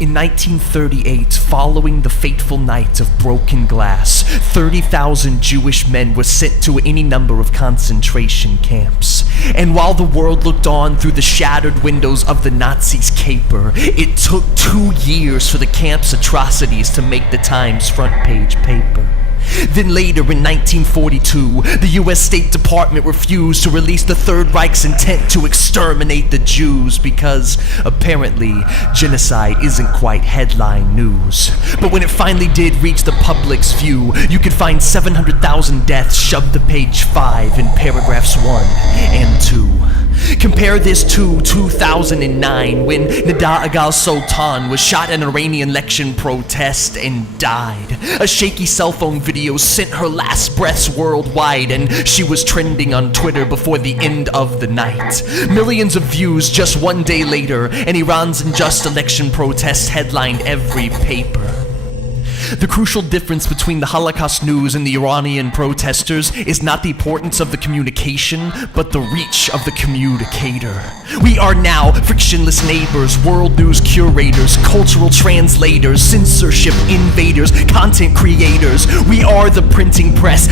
In 1938, following the fateful night of broken glass, 30,000 Jewish men were sent to any number of concentration camps. And while the world looked on through the shattered windows of the Nazis' caper, it took 2 years for the camp's atrocities to make the Times front page paper. Then later in 1942, the US State Department refused to release the Third Reich's intent to exterminate the Jews because, apparently, genocide isn't quite headline news. But when it finally did reach the public's view, you could find 700,000 deaths shoved to page 5 in paragraphs 1 and 2. Compare this to 2009 when Nida Agal Sultan was shot at an Iranian election protest and died. A shaky cell phone video sent her last breaths worldwide, and she was trending on Twitter before the end of the night. Millions of views just 1 day later, and Iran's unjust election protest headlined every paper. The crucial difference between the Holocaust news and the Iranian protesters is not the importance of the communication, but the reach of the communicator. We are now frictionless neighbors, world news curators, cultural translators, censorship invaders, content creators. We are the printing press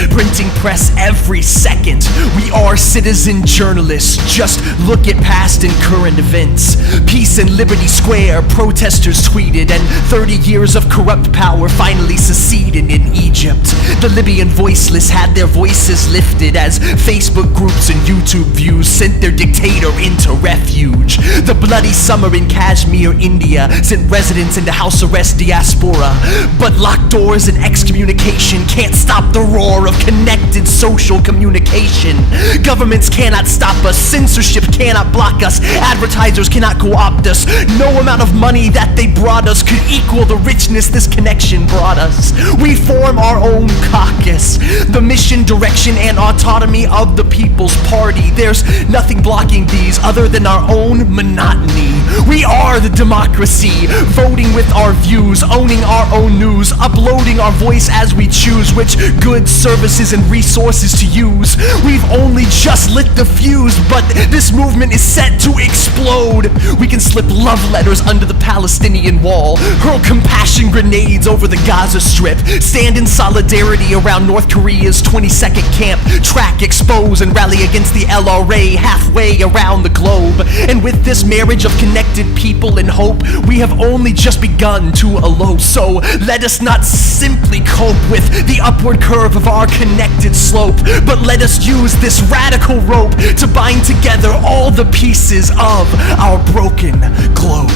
every second. We are citizen journalists, just look at past and current events. Peace and Liberty Square, protesters tweeted, and 30 years of corrupt power finally seceded in Egypt. The Libyan voiceless had their voices lifted as Facebook groups and YouTube views sent their dictator into refuge. The bloody summer in Kashmir, India sent residents into house arrest diaspora. But locked doors and excommunication can't stop the roar of connected social communication. Governments cannot stop us, censorship cannot block us, advertisers cannot co-opt us. No amount of money that they brought us could equal the richness this connection brought us. We form our own caucus, the mission, direction, and autonomy of the People's Party. There's nothing blocking these other than our own monotony. We are the democracy, voting with our views, owning our own news, uploading our voice as we choose which goods, services, and resources to use. We've only just lit the fuse, but this movement is set to explode. We can slip love letters under the Palestinian wall, hurl compassion grenades over the Gaza Strip, stand in solidarity around North Korea's 22nd camp, track, expose, and rally against the LRA halfway around the globe. And with this marriage of connected people and hope, we have only just begun to elope. So let us not simply cope with the upward curve of our connected slope, but let us use this radical rope to bind together all the pieces of our broken globe.